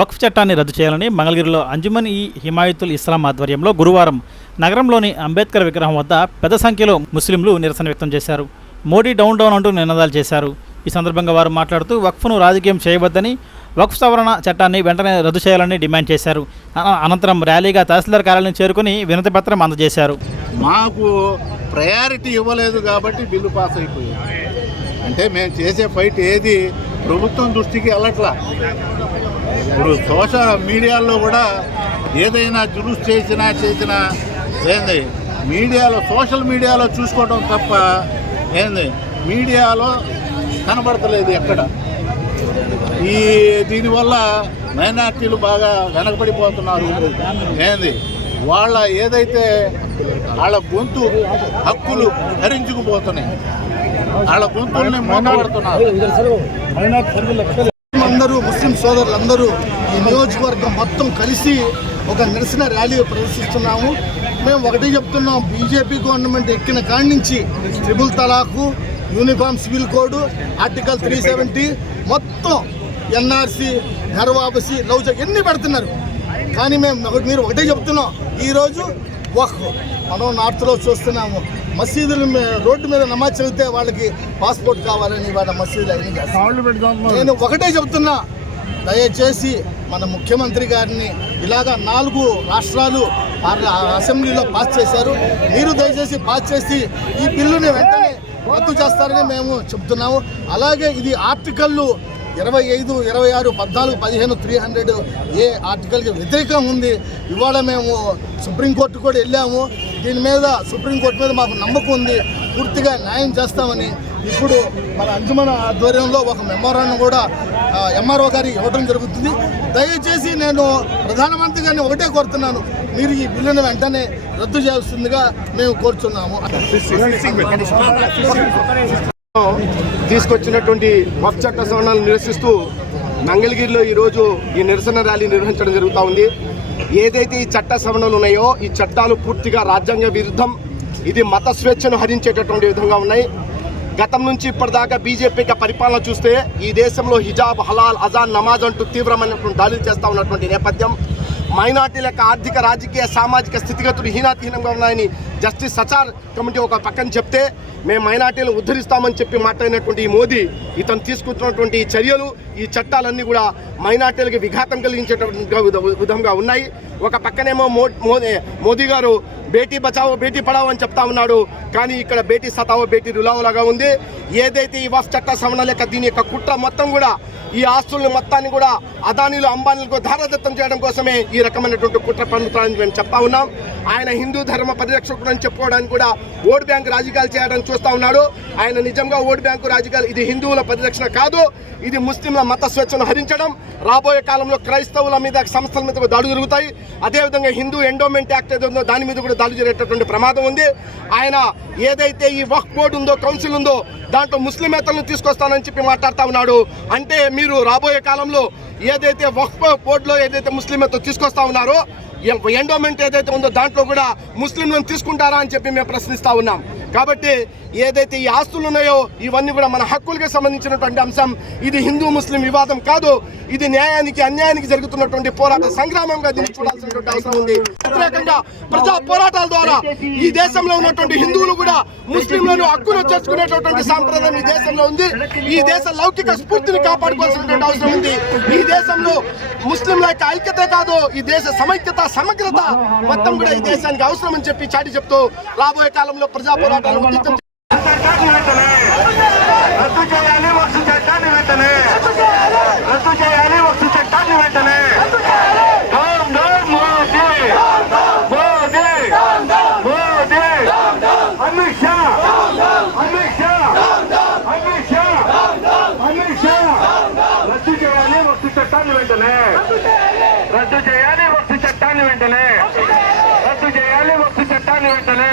వక్ఫ్ చట్టాన్ని రద్దు చేయాలని మంగళగిరిలో అంజుమన్ ఈ హిమాయతుల్ ఇస్లాం ఆధ్వర్యంలో గురువారం నగరంలోని అంబేద్కర్ విగ్రహం వద్ద పెద్ద సంఖ్యలో ముస్లింలు నిరసన వ్యక్తం చేశారు. మోడీ డౌన్ డౌన్ అంటూ నినాదాలు చేశారు. ఈ సందర్భంగా వారు మాట్లాడుతూ వక్ఫ్ను రాజకీయం చేయవద్దని వక్ఫ్ సవరణ చట్టాన్ని వెంటనే రద్దు చేయాలని డిమాండ్ చేశారు. అనంతరం ర్యాలీగా తహసీల్దార్ కార్యాలయం చేరుకుని వినతి పత్రం అందజేశారు. మాకు ప్రయారిటీ ఇవ్వలేదు కాబట్టి బిల్లు పాస్ అయిపోయింది. అంటే మేము చేసే ఫైట్ ఏది? ప్రభుత్వం దృష్టికి వెళ్ళట్లా. ఇప్పుడు సోషల్ మీడియాలో కూడా ఏదైనా జులుస్ చేసినా చేసినా ఏంది మీడియాలో సోషల్ మీడియాలో చూసుకోవడం తప్ప ఏంది మీడియాలో కనబడతలేదు ఎక్కడ. ఈ దీనివల్ల మైనార్టీలు బాగా వెనకబడిపోతున్నారు. ఏంది వాళ్ళ ఏదైతే వాళ్ళ గొంతు హక్కులు హరించుకుపోతున్నాయి వాళ్ళ గొంతుల్ని మూతపడుతున్నారు అందరూ ముస్లిం సోదరులందరూ ఈ నియోజకవర్గం మొత్తం కలిసి ఒక నిరసన ర్యాలీ ప్రదర్శిస్తున్నాము. మేము ఒకటే చెప్తున్నాం బీజేపీ గవర్నమెంట్ ఎక్కిన కాడి నుంచి triple తలాకు uniform civil code article three seventy మొత్తం ఎన్ఆర్సి ఘర్వాబసి లౌజ ఎన్ని పెడుతున్నారు? కానీ మేము మీరు ఒకటే చెప్తున్నాం ఈరోజు వక్ మనం నార్త్లో చూస్తున్నాము. మసీదులు రోడ్డు మీద నమాజ్ చదివితే వాళ్ళకి పాస్పోర్ట్ కావాలని వాళ్ళ మసీదులు చేస్తారు నేను ఒకటే చెప్తున్నా దయచేసి మన ముఖ్యమంత్రి గారిని ఇలాగా నాలుగు రాష్ట్రాలు అసెంబ్లీలో పాస్ చేశారు. మీరు దయచేసి పాస్ చేసి ఈ బిల్లుని వెంటనే రద్దు చేస్తారని మేము చెప్తున్నాము. అలాగే ఇది ఆర్టికల్లు ఇరవై ఐదు ఇరవై ఆరు పద్నాలుగు పదిహేను త్రీ హండ్రెడ్ ఏ ఆర్టికల్కి వ్యతిరేకం ఉంది. ఇవాళ మేము సుప్రీంకోర్టు కూడా వెళ్ళాము. దీని మీద సుప్రీంకోర్టు మీద మాకు నమ్మకం ఉంది. పూర్తిగా న్యాయం చేస్తామని ఇప్పుడు మన అంజుమన ఆధ్వర్యంలో ఒక మెమోరాండం కూడా ఎంఆర్ఓ గారి ఇవ్వడం జరుగుతుంది. దయచేసి నేను ప్రధానమంత్రి గారిని ఒకటే కోరుతున్నాను. మీరు ఈ బిల్లును వెంటనే రద్దు చేయాల్సిందిగా మేము కోరుచున్నాము. తీసుకొచ్చినటువంటి వఫ్ చట్ట సవరణలు నిరసిస్తూ మంగళగిరిలో ఈరోజు ఈ నిరసన ర్యాలీ నిర్వహించడం జరుగుతూ ఉంది. ఏదైతే ఈ చట్ట సవరణలు ఉన్నాయో ఈ చట్టాలు పూర్తిగా రాజ్యాంగ విరుద్ధం. ఇది మత స్వేచ్ఛను హరించేటటువంటి విధంగా ఉన్నాయి. గతం నుంచి ఇప్పటిదాకా బీజేపీకి పరిపాలన చూస్తే ఈ దేశంలో హిజాబ్ హలాల్ అజాన్ నమాజ్ అంటూ తీవ్రమైనటువంటి దాడులు చేస్తూ ఉన్నటువంటి నేపథ్యం. మైనార్టీల యొక్క ఆర్థిక రాజకీయ సామాజిక స్థితిగతులు హీనాతిహీనంగా ఉన్నాయని జస్టిస్ సచార్ కమిటీ ఒక పక్కన చెప్తే మేము మైనార్టీలను ఉద్ధరిస్తామని చెప్పి మాట్లాడినటువంటి ఈ మోదీ ఇతను తీసుకుంటున్నటువంటి ఈ చర్యలు ఈ చట్టాలన్నీ కూడా మైనార్టీలకు విఘాతం కలిగించేటటువంటి విధంగా ఉన్నాయి. ఒక పక్కనేమో మో మోదీ మోదీ గారు బేటీ బచావో బేటీ పడావో అని చెప్తా ఉన్నాడు. కానీ ఇక్కడ బేటీ సతావో బేటీ రులావోలాగా ఉంది. ఏదైతే ఈ వఫ్ చట్ట సవరణ లేక దీని యొక్క కుట్ర మొత్తం కూడా ఈ ఆస్తులను మొత్తాన్ని కూడా అదానీలు అంబానీలకు ధారదత్తం చేయడం కోసమే ఈ రకమైనటువంటి కుట్ర పన్నుతారని మేము చెప్తా ఉన్నాం. ఆయన హిందూ ధర్మ పరిరక్షకుడు అని చెప్పుకోవడానికి కూడా ఓట్ బ్యాంకు రాజకీయాలు చేయడం చూస్తా ఉన్నాడు. ఆయన నిజంగా ఓట్ బ్యాంకు రాజకీయాలు ఇది హిందువుల పరిరక్షణ కాదు ఇది ముస్లింల మత స్వేచ్ఛను హరించడం. రాబోయే కాలంలో క్రైస్తవుల మీద సంస్థల మీద కూడా దాడులు జరుగుతాయి. అదేవిధంగా హిందూ ఎండోమెంట్ యాక్ట్ ఏదో ఉందో దాని మీద కూడా దాడులు జరిగేటటువంటి ప్రమాదం ఉంది. ఆయన ఏదైతే ఈ వక్ బోర్డు ఉందో కౌన్సిల్ ఉందో దాంట్లో ముస్లిమేతలను తీసుకొస్తానని చెప్పి మాట్లాడుతూ ఉన్నాడు. అంటే మీరు రాబోయే కాలంలో ఏదైతే వక్ఫ్ బోర్డులో ఏదైతే ముస్లిమేత తీసుకొస్తా ఉన్నారో ఎండోమెంట్ ఏదైతే ఉందో దాంట్లో కూడా ముస్లింలను తీసుకుంటారా అని చెప్పి మేము ప్రశ్నిస్తా ఉన్నాం. కాబట్టి ఏదైతే ఈ ఆస్తులు ఉన్నాయో ఇవన్నీ కూడా మన హక్కులకి సంబంధించినటువంటి అంశం. ఇది హిందూ ముస్లిం వివాదం కాదు. ఇది న్యాయానికి అన్యాయానికి జరుగుతున్నటువంటి పోరాట సంగ్రామంగా దీన్ని చూడాల్సినటువంటి అవసరం ఉంది. వ్యతిరేకంగా ప్రజా పోరాటాల ద్వారా ఈ దేశంలో ఉన్నటువంటి హిందువులు కూడా ముస్లింలను హక్కును చేసుకునేటటువంటి సాంప్రదాయం ఈ దేశంలో ఉంది. ఈ దేశ లౌకిక స్ఫూర్తిని కాపాడుకోవాల్సినటువంటి అవసరం ఉంది. ఈ దేశంలో ముస్లింల యొక్క ఐక్యతే కాదు ఈ దేశ సమైక్యత సమగ్రత మొత్తం కూడా ఈ దేశానికి అవసరం అని చెప్పి చాటి చెప్తూ రాబోయే కాలంలో ప్రజా పోరాటం ఉధృతం చట్టాన్ని వెంటనే రద్దు చేయాలి వస్తు చట్టాన్ని వెంటనే రద్దు చేయాలి వస్తు చట్టాన్ని వెంటనే డౌన్ డౌన్ మోదీ మోదీ మోదీ అమిత్ షా అమిత్ షా అమిత్ షా అమిత్ షా రద్దు చేయాలి వస్తు చట్టాన్ని వెంటనే రద్దు చేయాలి వస్తు చట్టాన్ని వెంటనే రద్దు చేయాలి వస్తు చట్టాన్ని వెంటనే